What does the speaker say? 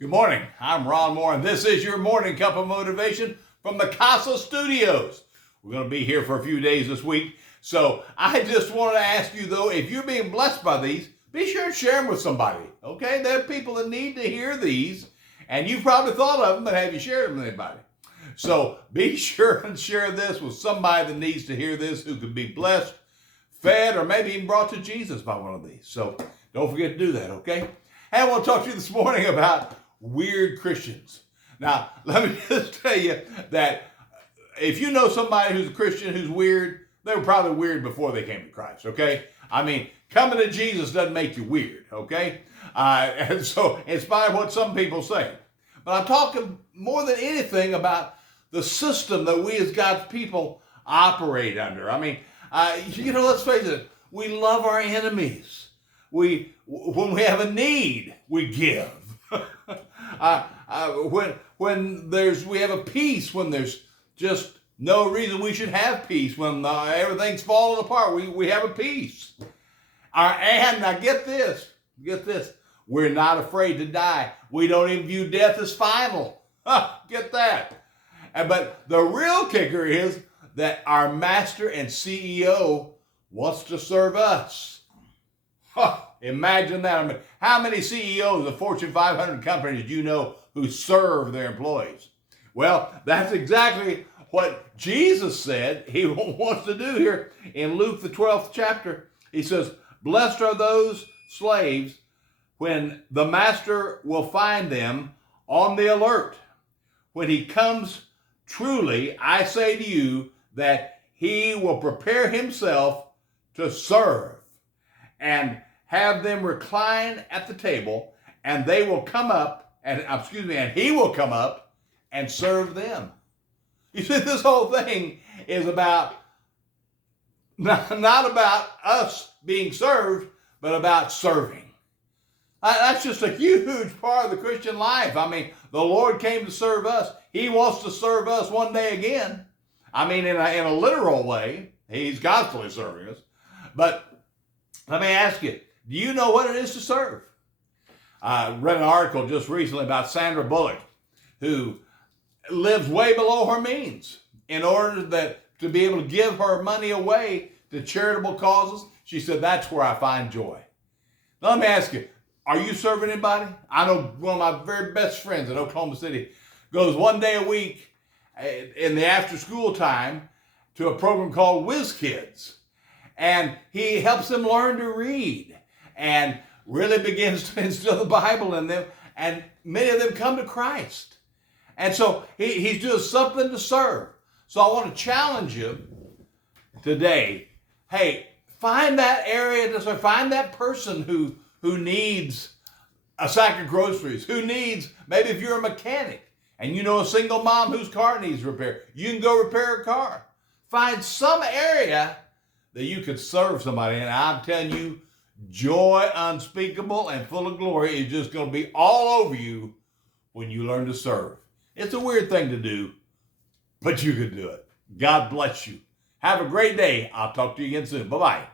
Good morning. I'm Ron Moore, and this is your morning cup of motivation from the Casa Studios. We're going to be here for a few days this week. So I just want to ask you, though, if you're being blessed by these, be sure to share them with somebody. Okay? There are people that need to hear these, and you've probably thought of them, but have you shared them with anybody? So be sure and share this with somebody that needs to hear this, who could be blessed, fed, or maybe even brought to Jesus by one of these. So don't forget to do that, okay? And I want to talk to you this morning about Wierd Christians. Now, let me just tell you that if you know somebody who's a Christian who's weird, they were probably weird before they came to Christ, okay? I mean, coming to Jesus doesn't make you weird, okay? And so, in spite of what some people say. But I'm talking more than anything about the system that we as God's people operate under. I mean, let's face it, we love our enemies. When we have a need, we give. We have a peace when there's just no reason we should have peace. When everything's falling apart, we have a peace. And now get this, we're not afraid to die. We don't even view death as final. Get that. But the real kicker is that our master and CEO wants to serve us. Imagine that. I mean, how many CEOs of Fortune 500 companies do you know who serve their employees? Well, that's exactly what Jesus said he wants to do here in Luke, the 12th chapter. He says, "Blessed are those slaves when the master will find them on the alert. When he comes, truly, I say to you that he will prepare himself to serve and have them recline at the table, and they will come up, and he will come up and serve them." You see, this whole thing is about, not about us being served, but about serving. That's just a huge part of the Christian life. I mean, the Lord came to serve us. He wants to serve us one day again. I mean, in a literal way. He's constantly serving us. But let me ask you, do you know what it is to serve? I read an article just recently about Sandra Bullock, who lives way below her means in order to be able to give her money away to charitable causes. She said, "That's where I find joy." Now, let me ask you, are you serving anybody? I know one of my very best friends in Oklahoma City goes one day a week in the after-school time to a program called Wierd Kids. And he helps them learn to read and really begins to instill the Bible in them. And many of them come to Christ. And so he's doing something to serve. So I want to challenge you today. Hey, find that area to serve. Find that person who needs a sack of groceries, who needs, maybe if you're a mechanic and you know a single mom whose car needs repair, you can go repair a car. Find some area that you could serve somebody. And I'm telling you, joy unspeakable and full of glory is just going to be all over you when you learn to serve. It's a weird thing to do, but you can do it. God bless you. Have a great day. I'll talk to you again soon. Bye-bye.